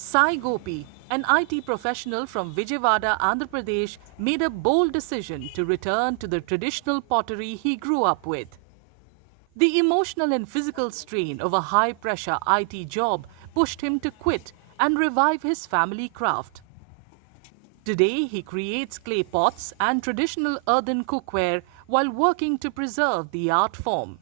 Sai Gopi, an IT professional from Vijayawada, Andhra Pradesh, made a bold decision to return to the traditional pottery he grew up with. The emotional and physical strain of a high pressure IT job pushed him to quit and revive his family craft. Today, he creates clay pots and traditional earthen cookware while working to preserve the art form.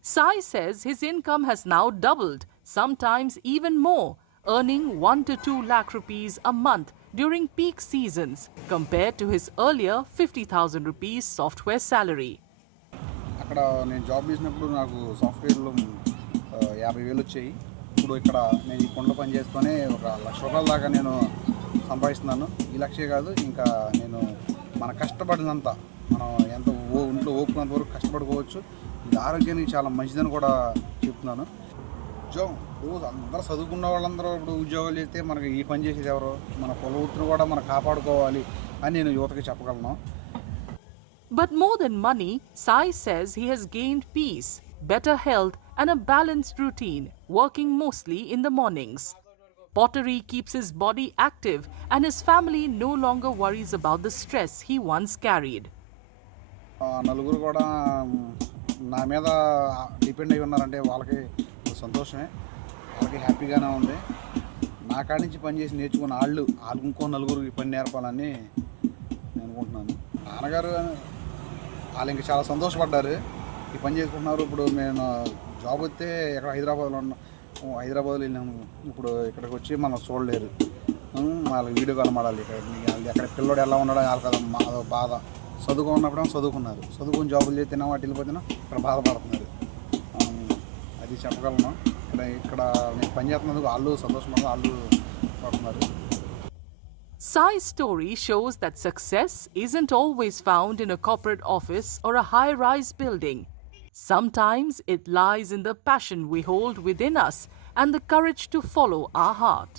Sai says his income has now doubled, sometimes even more, earning 1 to 2 lakh rupees a month during peak seasons compared to his earlier 50,000 rupees software salary. అక్కడ నేను job చేసినప్పుడు నాకు సాఫ్ట్వేర్లో యాభై వేలు వచ్చాయి. ఇప్పుడు ఇక్కడ నేను ఈ కొండలో పని చేస్తూనే ఒక లక్ష రూపాయల దాకా నేను సంపాదిస్తున్నాను. ఈ లక్షే కాదు ఇంకా నేను మన కష్టపడినంత మనం ఎంత ఓ ఇంట్లో ఓపుకున్నంత వరకు కష్టపడుకోవచ్చు. ఇది ఆరోగ్యానికి చాలా మంచిదని కూడా చెప్తున్నాను. ఉద్యోగం ఇప్పుడు అందరూ చదువుకున్న వాళ్ళందరూ ఇప్పుడు ఉద్యోగాలు చేస్తే మనకి ఈ పని చేసేది ఎవరు మన కుల వృత్తిని కూడా మనం కాపాడుకోవాలి అని నేను యువతకి చెప్పగలను But more than money, Sai says he has gained peace, better health, and a balanced routine, working mostly in the mornings. Pottery keeps his body active, and his family no longer worries about the stress he once carried. నలుగురు కూడా నా మీద depend అయి ఉన్నారంటే వాళ్ళకి సంతోషమే. వాళ్ళకి హ్యాపీగానే ఉంది. నా కాడి నుంచి పని చేసి నేర్చుకున్న వాళ్ళు వాళ్ళు ఇంకో నలుగురికి పని నేర్పాలని నేను అనుకుంటున్నాను. నాన్నగారు వాళ్ళు ఇంకా చాలా సంతోషపడ్డారు. ఈ పని చేసుకుంటున్నారు. ఇప్పుడు నేను జాబ్ వస్తే ఎక్కడ హైదరాబాద్లో ఉన్నా హైదరాబాద్లో వెళ్ళాము ఇప్పుడు ఇక్కడికి వచ్చి మనం చూడలేరు వాళ్ళకి వీడియో కాల్ మాడాలి ఇక్కడ ఎక్కడ పిల్లోడు ఎలా ఉన్నాడో వాళ్ళకి అది మా- బాధ. చదువుకున్నప్పుడేమో చదువుకున్నారు. చదువుకుని జాబులు చేస్తేనే వాటి వెళ్ళిపోతేనే ఇక్కడ బాధపడుతున్నారు. అది చెప్పగలను ఇక్కడ ఇక్కడ నేను పని చేస్తున్నందుకు వాళ్ళు సంతోషంగా వాళ్ళు పడుతున్నారు Sai's story shows that success isn't always found in a corporate office or a high rise building. Sometimes it lies in the passion we hold within us and the courage to follow our heart.